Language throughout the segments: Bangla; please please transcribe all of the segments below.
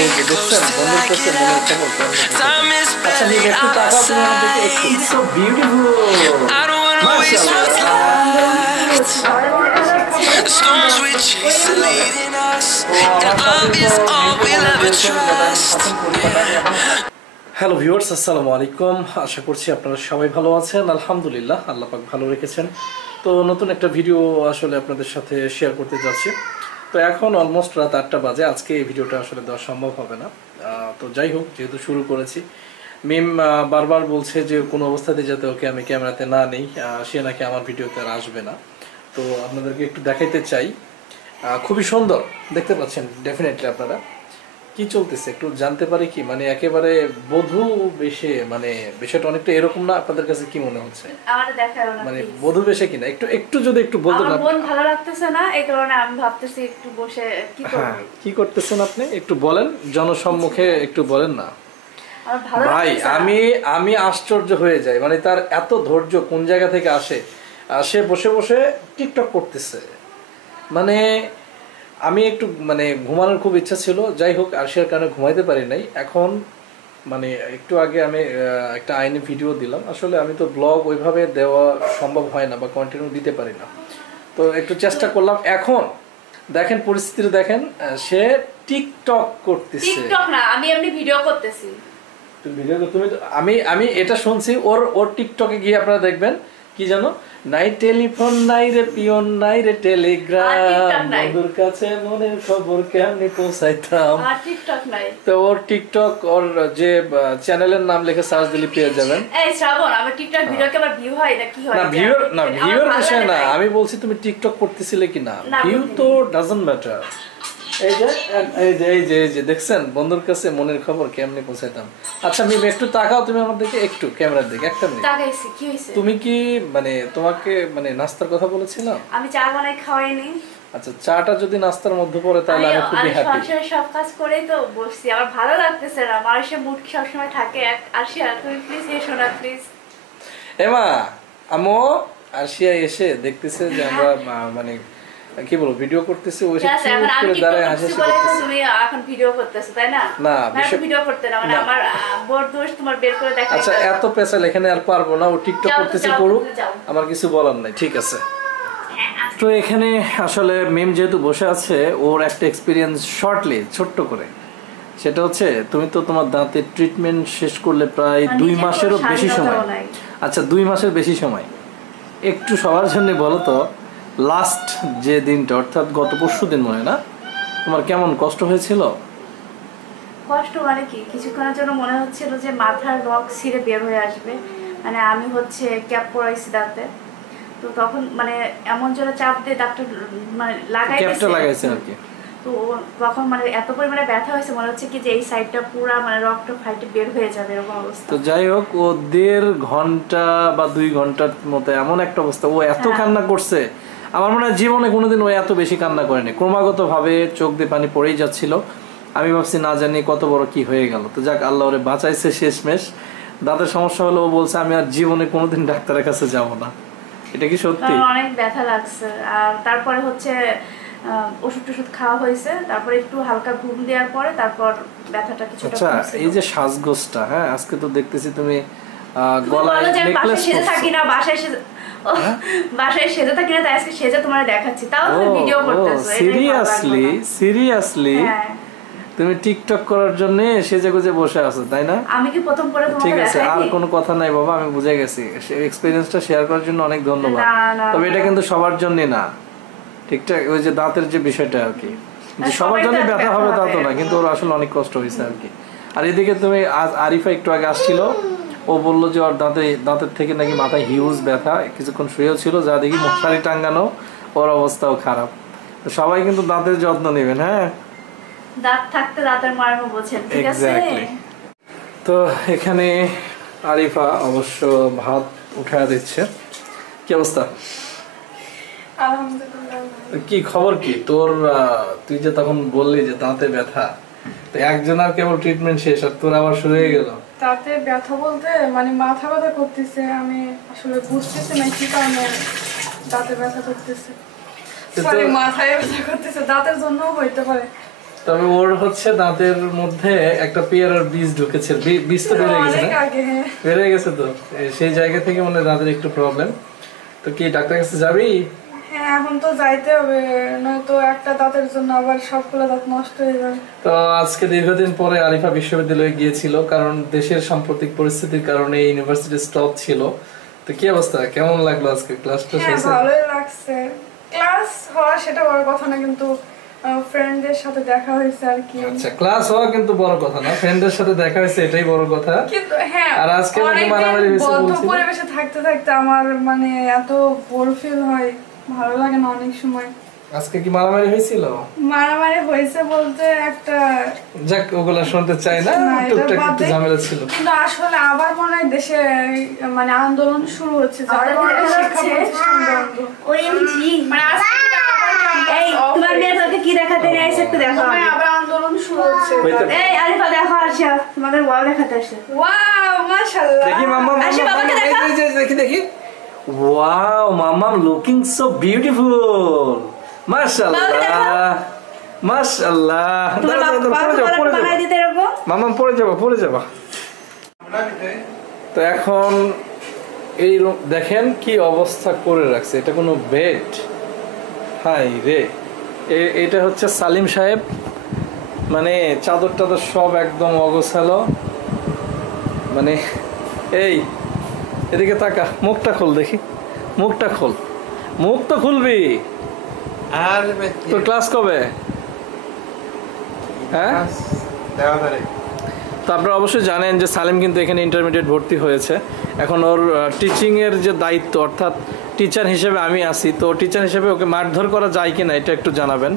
এই যে দেখছেন বন্ধুর কাছে মনের খবর আচ্ছা আমি একটু টাকা তুমি আমাদেরকে একটু so beautiful The storms we chase are leading us, and love is all we'll ever trust. Hello viewers, আসসালামু আলাইকুম। আশা করছি আপনারা সবাই ভালো আছেন। আলহামদুলিল্লাহ, আল্লাহ পাক ভালো রেখেছেন। তো নতুন একটা ভিডিও আসলে আপনাদের সাথে শেয়ার করতে যাচ্ছি। তো এখন অলমোস্ট রাত 8টা বাজে। আজকে এই ভিডিওটা আসলে দেওয়া সম্ভব হবে না। তো যাই হোক, যেহেতু শুরু করেছি, মিম বারবার বলছে যে কোনো অবস্থাতে যাতে ওকে আমি ক্যামেরাতে না নেই, সে নাকি আমার ভিডিওতে আর আসবে না। তো আপনাদেরকে একটু দেখাইতে চাই। খুবই সুন্দর দেখতে পাচ্ছেন ডেফিনেটলি। আপনারা কি চলতেছে একটু জানতে পারি কি? মানে একেবারে বধূ বেশে, মানে বিষয়টা অনেকটা এরকম না? আপনাদের কাছে কি মনে হচ্ছে? আমারে দেখাও না, মানে বধূ বেশে কিনা একটু একটু যদি একটু বলতে না। আমার মন ভালো লাগতেছে না, এই কারণে আমি ভাবতেছি একটু বসে কি করব। হ্যাঁ, কি করতেছেন আপনি একটু বলেন, জনসম্মুখে একটু বলেন না। আমার ভালো ভাই লাগতেছে না। আমি আশ্চর্য হয়ে যাই, মানে তার এত ধৈর্য কোন জায়গা থেকে আসে? সে বসে বসে টিকটক করতেছে। মানে আমি একটু মানে ঘুমানোর খুব ইচ্ছা ছিল, যাই হোক আরশিয়ার কারণে ঘুমাইতে পারি নাই। এখন মানে একটু আগে আমি একটা আইনি ভিডিও দিলাম। আসলে আমি তো ব্লগ ওইভাবে দেওয়া সম্ভব হয় না বা কন্টিনিউ দিতে পারি না, তো একটু চেষ্টা করলাম। এখন দেখেন পরিস্থিতি দেখেন, সে টিকটক করতেছে। টিকটক না, আমি এমনি ভিডিও করতেছি। ভিডিও তুমি আমি এটা শুনছি। ওর টিকটকে গিয়ে আপনারা দেখবেন কি জানো, নাই টেলিফোন নাই রে পিয়ন নাই রে টেলিগ্রাম, বন্ধুর কাছে মনের খবর কেমনে পৌঁছাইতাম। টিকটক নাই তো ওর টিকটক, ওর যে চ্যানেলের নাম লিখে সার্চ দিলে পেয়ে যাবেন। এই শ্রাবণ, আমার টিকটক ভিডিও কি আবার ভিউ হয় না কি হয়? না ভিউর বিষয় না, আমি বলছি তুমি টিকটক করতেছিলে কিনা। ভিউ তো ডাজন্ট ম্যাটার। এই যে দেখছেন বন্ধুর কাছে মনের খবর কেমনে পৌঁছাইতাম। আচ্ছা মিম একটু তাকাও তুমি আমার দিকে, একটু ক্যামেরার দিকে একটা মিনিট তাকাইছি। কি হইছে? তুমি কি মানে তোমাকে মানে নাস্তার কথা বলেছিলাম? আমি চা বানাই খাওয়াইনি। আচ্ছা, চাটা যদি নাস্তার মধ্যে পড়ে তাহলে আমি খুবই হ্যাপি। সংসারে সব কাজ করেই তো বসছি, আমার ভালো লাগতেছে না। মানুষের মুড সব সময় থাকে আরশিয়া, তুমি প্লিজ এসো না প্লিজ। এমা আমো আরশিয়া এসে দেখতেছে যে আমরা মানে কি বলবো ভিডিও করতেছি, ওই সব করে দাঁড়ায় হাসি করতেছে। তুমি এখন ভিডিও করতেছো তাই না? না ভিডিও করতে না, মানে আমার বড় দোষ তোমার বের করে দেখাই। আচ্ছা এত পেছাল এখানে আর পারবো না। ও টিকটক করতেছে, করুক, আমার কিছু বলার নাই, ঠিক আছে। তো এখানে আসলে মিম যেহেতু বসে আছে, ওর একটা এক্সপিরিয়েন্স শর্টলি ছোট্ট করে, সেটা হচ্ছে তুমি তো তোমার দাঁতের ট্রিটমেন্ট শেষ করলে প্রায় 2 মাসেরও বেশি সময়। আচ্ছা 2 মাসের বেশি সময়। একটু সবার জন্য বলো তো, লাস্ট যে দিনটা অর্থাৎ গত পরশুদিন মনে না, তোমার কেমন কষ্ট হয়েছিল? কষ্ট মানে কি, কিছুক্ষণের জন্য মনে হচ্ছিল যে মাথার রগ ছিঁড়ে বের হয়ে আসবে। মানে আমি হচ্ছে ক্যাপ পরাইছি দাঁতে, তো তখন মানে এমন জোরে চাপ দিয়ে দাঁতটা মানে লাগাইছে আর কি। তো তখন মানে এত পরিমাণে ব্যথা হয়েছে, মনে হচ্ছে কি যে এই সাইডটা পুরো মানে রগটা ফাইটে বের হয়ে যাবে এরকম অবস্থা। তো যাই হোক, ও 1.5 ঘন্টা বা 2 ঘন্টার মতো এমন একটা অবস্থা, ও এত কান্না করছে। আমার মনে হয় জীবনে কোনোদিন ও এত বেশি কান্না করেনি। ক্রমাগত ভাবে চোখ দিয়ে পানি পড়েই যাচ্ছিল। আমি ভাবছি না জানি কত বড় কি হয়ে গেল। তো যাক, আল্লাহ ওরে বাঁচাইছে শেষমেশ। দাঁতের সমস্যা হলো, ও বলছে আমি আর জীবনে কোনোদিন ডাক্তারের কাছে যাব না। এটা কি সত্যি? অনেক ব্যথা লাগছে। আর তারপরে হচ্ছে ওষুধ খাওয়া হয়েছে, তারপরে একটু হালকা ঘুম দেওয়ার পরে তারপর ব্যথাটা কিছুটা কমছে। আচ্ছা এই যে সাজগোজটা, হ্যাঁ আজকে তো দেখতেছি তুমি গলায় নেকলেস সেজে থাকি না, বাসায় সেজে থাকি না, তাই আজকে সেজে তোমার দেখাচ্ছি। তাও তুমি ভিডিও করতেছো। সিরিয়াসলি তুমি টিকটক করার জন্য সেজে গুজে বসে আছো তাই না? আমি কি প্রথম করে তোমাকে ঠিক আছে, দেখাইনি? আর কোনো কথা নাই বাবা, আমি বুঝে গেছি। এক্সপেরিয়েন্সটা শেয়ার করার জন্য অনেক ধন্যবাদ। তবে এটা কিন্তু সবার জন্য না, ঠিকঠাক। ওই যে দাঁতের যে বিষয়টা আর কি, যে সবার জন্য ব্যথা হবে তা তো না, কিন্তু ওর আসলে অনেক কষ্ট হয়েছে আর কি। আর এদিকে তুমি আজ আরিফা একটু আগে আসছিল, ও বললো যে ওর দাঁতের থেকে নাকি মাথায় হিউজ ব্যথা, কিছুক্ষণ শুয়েও ছিল, যা দেখি মশারি টাঙ্গানো, ওর অবস্থাও খারাপ। তো সবাই কিন্তু দাঁতের যত্ন নেবেন। হ্যাঁ, দাঁত থাকতে দাঁতের মর্ম বোঝেন, ঠিক আছে? তো এখানে আরিফা অবশ্য ভাত উঠায় দিচ্ছে। কি অবস্থা? কি খবর কি তোর? তুই যে তখন বললি যে দাঁতে ব্যথা, তো একজনের কেবল ট্রিটমেন্ট শেষ আর তোর আবার শুরু হয়ে গেল। দাঁতে ব্যথা বলতে মানে মাথা ব্যথা করতেছে, আমি আসলে বুঝতেছি না কি কারণে দাঁতে ব্যথা করতেছে। মাথায় ব্যথা করতেছে, দাঁতের জন্য হইতে পারে। তবে ওর হচ্ছে দাঁতের মধ্যে একটা পেয়ারার বীজ ঢুকেছে, বীজ তো বেড়ে গেছে অনেক না? আগে, হ্যাঁ। বেড়ে গেছে তো, সেই জায়গা থেকে মনে হয় দাঁতের একটু প্রবলেম। তো কি ডাক্তারের কাছে যাবি? হ্যাঁ, এখন তো যাইতে হবে, নয়তো একটা দাঁতের জন্য আবার সবগুলো দাঁত নষ্ট হয়ে যাবে। তো আজকে দীর্ঘদিন পরে আরিফা বিশ্ববিদ্যালয়ে গিয়েছিল, কারণ দেশের সাম্প্রতিক পরিস্থিতির কারণে ইউনিভার্সিটি স্টপ ছিল। তো কি অবস্থা, কেমন লাগলো আজকে ক্লাসটা? হ্যাঁ, ভালোই লাগছে। ক্লাস হওয়া সেটা বড় কথা না, কিন্তু ফ্রেন্ডদের সাথে দেখা হয়েছে আর কি। আচ্ছা, ক্লাস হওয়া কিন্তু বড় কথা না, ফ্রেন্ডদের সাথে দেখা হয়েছে এটাই বড় কথা। কিন্তু হ্যাঁ, আর আজকে নাকি অনেকদিন মারামারি হয়েছে বদ্ধ বলছিস? পরিবেশে থাকতে থাকতে আমার মানে এত বোর ফিল হয়, ভালো লাগে না অনেক সময়। আজকে কি মারামারি হয়েছিল? মারামারি হয়েছে বলতে একটা, যাক ওগুলা শুনতে চাই না, না, এটা টুকটাক বাদ একটু দে। ঝামেলা ছিল। কিন্তু আসলে আবার মনে হয় দেশে মানে আন্দোলন শুরু হচ্ছে, যার আমাদের কারণে দেখা শিক্ষা যাচ্ছে। প্রতিষ্ঠান বন্ধ। ওএমজি মানে আজকে থেকে আবার campus এই off তোমার হয়ে মেয়ে গেছে। তোকে কি দেখাতে নিয়ে আসছে একটু দেখো। মনে হয় আবার আন্দোলন শুরু হচ্ছে। এই আরিফা দেখো, আসো তোমাদের ওয়াও দেখাতে আসছে। ওয়াও, মাশাআল্লাহ। দেখি মাম্মা, আসি, বাবাকে দেখা। দেখি দেখি। ওয়াও, মাম্মা লুকিং সো বিউটিফুল, মাশাআল্লাহ মাশাআল্লাহ। তোমার বাবা বানাই দিতে এরকম। মাম্মা পড়ে যাবা। তো এখন এই দেখেন কি অবস্থা করে রাখছে, এটা কোনো বেড? হাই রে, এটা হচ্ছে সালিম সাহেব, মানে চাদর টাদর সব একদম অগোছালো। মানে এই এদিকে তাকা, মুখটা খোল দেখি, মুখটা খোল, মুখ তো খুলবি। আর তোর ক্লাস কবে? হ্যাঁ, তো আপনারা অবশ্যই জানেন যে সালিম কিন্তু এখানে ইন্টারমিডিয়েট ভর্তি হয়েছে। এখন ওর টিচিংয়ের যে দায়িত্ব, অর্থাৎ টিচার হিসেবে আমি আছি, তো টিচার হিসেবে ওকে মারধর করা যায় কিনা এটা একটু জানাবেন।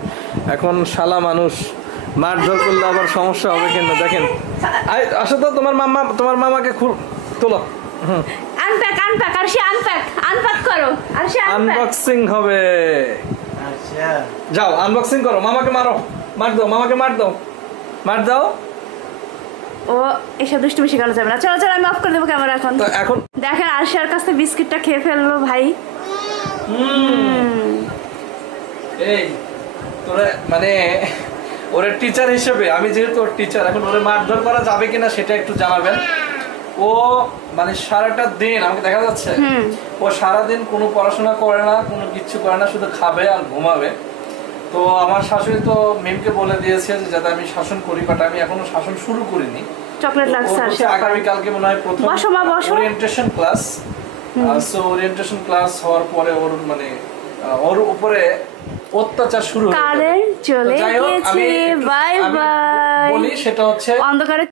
এখন শালা মানুষ, মারধর করলে আবার সমস্যা হবে কিনা দেখেন। আসো তো, তোমার মামাকে তোলো। আনপ্যাক আর সে আনপ্যাক করো, আর সে আনবক্সিং হবে। যাও আনবক্সিং করো, মামাকে মার দাও, মামাকে মার দাও। ও এসব দুষ্টু বেশি করা যাবে না। চলো আমি অফ করে দেবো ক্যামেরা এখন। তো এখন দেখেন আরশার কাছে বিস্কিটটা খেয়ে ফেললো ভাই। এই তোরা মানে ওরে টিচার হিসেবে, আমি যেহেতু ওর টিচার, এখন ওরে মারধর করা যাবে কিনা সেটা একটু জানাবেন। ও মানে সারাটা দিন আমাকে দেখা যাচ্ছে, ও সারাদিন কোনো পড়াশোনা করে না, কোনো কিচ্ছু করে না, শুধু খাবে আর ঘুমাবে। তো আমার শাশুড়ি তো মিমকে বলে দিয়েছে যে যাতে আমি শাসন করি, বাট আমি এখনো শাসন শুরু করিনি। চকলেট লাগছে আর আগামীকালকে মনে হয় প্রথম orientation class. So orientation class হওয়ার পরে ওর মানে ওর উপরে অত্যাচার শুরু হয়ে যাবে। কারেন্ট চলে তো যাই হোক, গেছে, বাই বাই। বলি সেটা হচ্ছে অন্ধকারে